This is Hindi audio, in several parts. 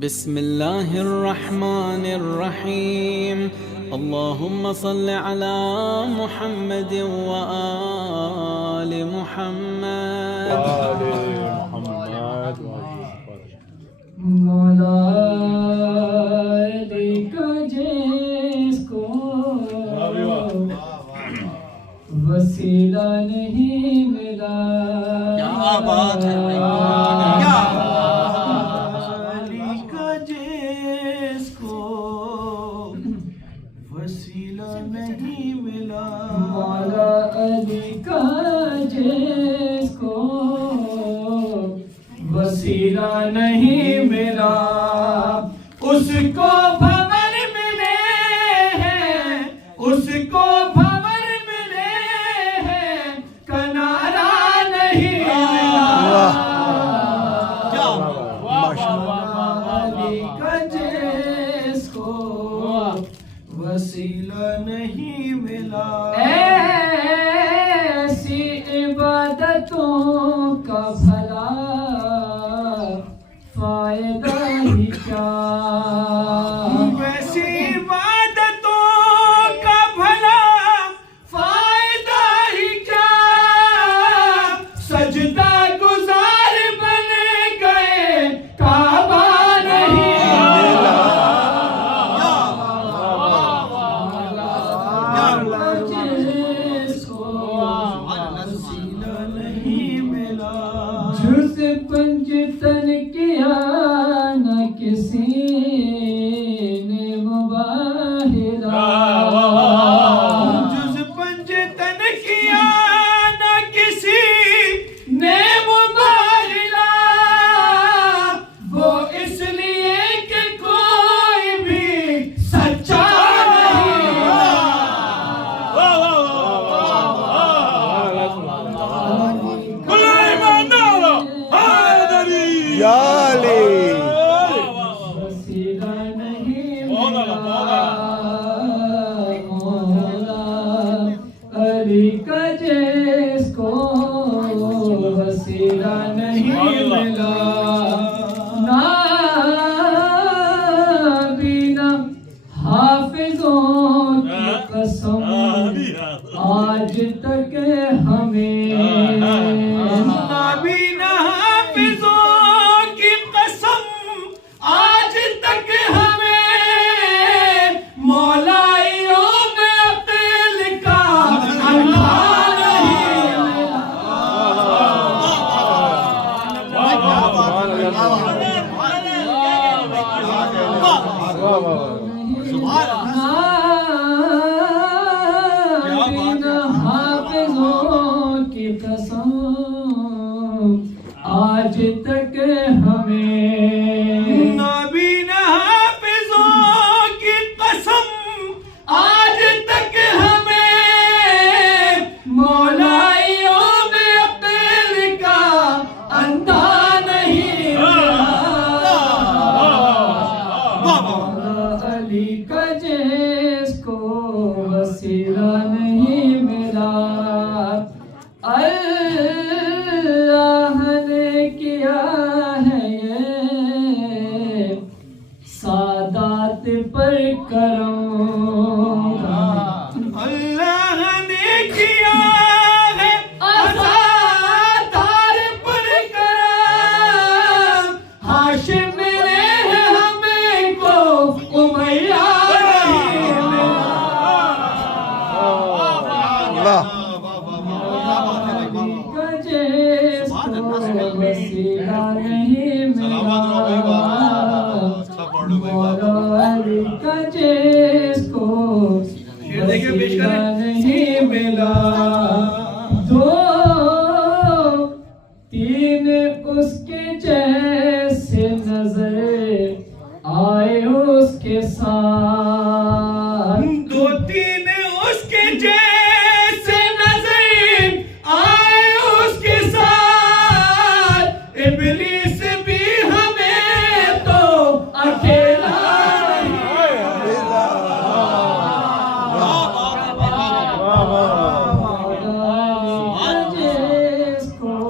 बिस्मिल्लाहिर्रहमानिर्रहीम। अल्लाहुम्मा सल्लि अला मुहम्मद व आलि मुहम्मद। मौला देखा जिसको वसीला नहीं मिला। क्या बात है, क्या वसीला नहीं मिला। मौला अली का जिसको वसीला नहीं मिला, उसको भंवर मिले हैं, उसको भंवर मिले हैं, किनारा नहीं मिला। अली का जिसको वसीला नहीं मिला। ऐसी इबादतों का भला फायदा ही क्या। वैसी इबादतों का भला फायदा ही क्या, सजदा गुजार बन गए, काबा नहीं मिला। जुज़ पंजतन किया न किसी ने मुबाहिरा। जुज़ पंजतन किया न किसी ने मुबाहिरा, वो इसलिए कि कोई भी सच्चा नहीं मिला। वसीला नहीं मिला। मौला अली का जिसको वसीला नहीं मिला। ना बिना हाफिजों की कसम आज तक हमें, बिना हाफिजों की कसम आज तक हमें मौलाइयों में अक़ल का अंधा नहीं मिला। बिना हाफिजों की कसम आज तक हमें, बिना हाफिजों की कसम आज तक हमें मौलाइयों में अक़ल का अंधा नहीं मिला। अली का जिसको वसीला नहीं मिला, अल्लाह ने किया है ये सादात पर करम। अल्लाह ने किया है अज़ादार पर करम, हाशिम ने हमें को उमैया नहीं मिला। वसीला नहीं मिला। अली का जिसको वसीला नहीं मिला। दो तीन उसके जैसे नजर आए उसके साथ, दो तीन उसके जैसे नजर आए उसके साथ। इब्लीस भी हमें तो अकेला नहीं मिला।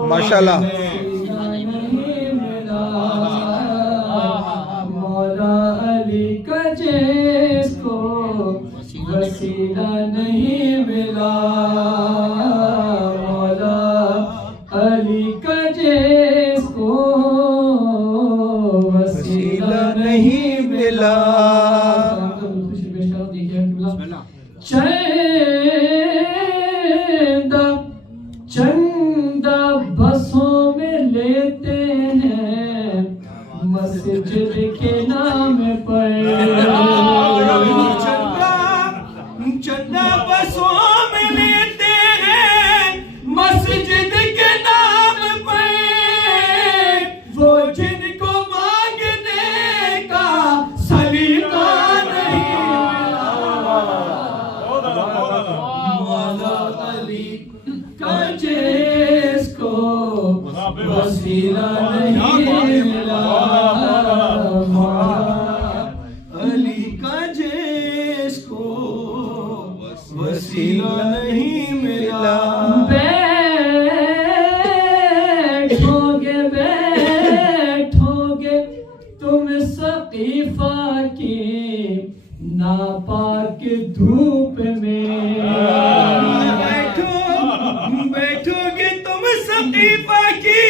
माशाल्लाह। जिसको वसीला नहीं मिला, मौला अली का जिसको वसीला नहीं मिला। चंदा बसों में लेते हैं मस्जिद के नाम पर, चंदा बसों में लेते हैं मस्जिद के नाम पर, वो जिनको मांगने का सलीका नहीं मिला, मौला अली का जिसको वसीला नहीं मिला, अली का जिसको वसीला नहीं मिला। बैठोगे बैठोगे तुम सकीफा की नापाक धूप में, बैठोगे तुम सकीफा की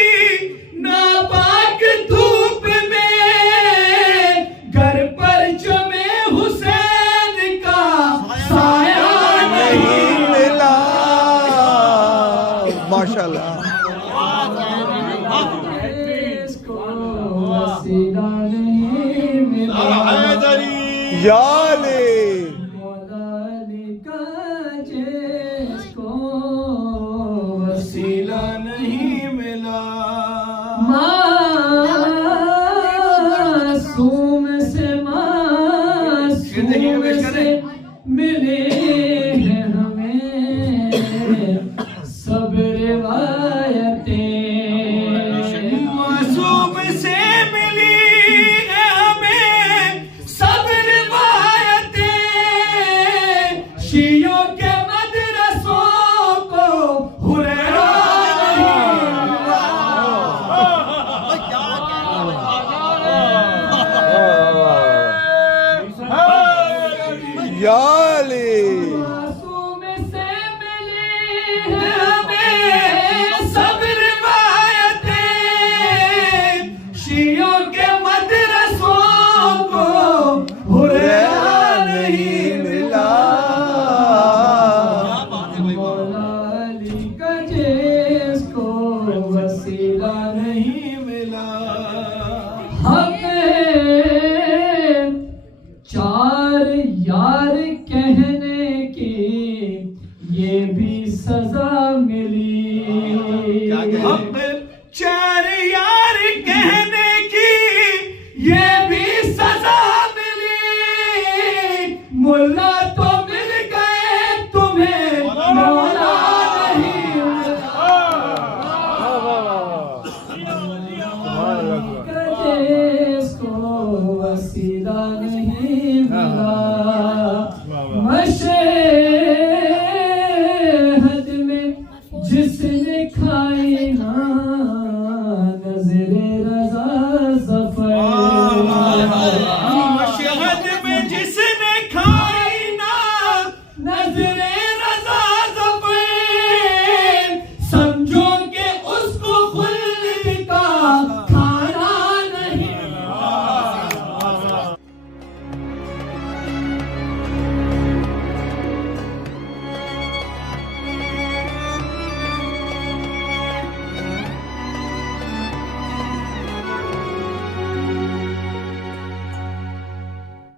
नापाक धूप में, घर पर जमे हुसैन का साया नहीं मिला। माशाल्लाह। इसको वसीला नहीं मिला, या अली। मौला अली का जिसको वसीला नहीं मिला, मासूम से मासूम से मिले हैं हमें सब रिवायतें, मासूम से मिली है हमें सब रिवायतें, शियों के मदरसों को हुरैरा नहीं मिला। या अली। मासूम से मिली है हमें सब रिवायतें, शियों के मदरसों को हुरैरा नहीं मिला। मौला अली का जिसको वसीला नहीं मिला, हमें चार यार कहने की ये भी सजा मिली, हक चार यार कहने की ये भी सजा मिली, मुल्ला तो मिल गए तुम्हें मौला नहीं का जिसको वसीला नहीं मिला, मशहद में जिसने खाई ना नजरे रजा सफर,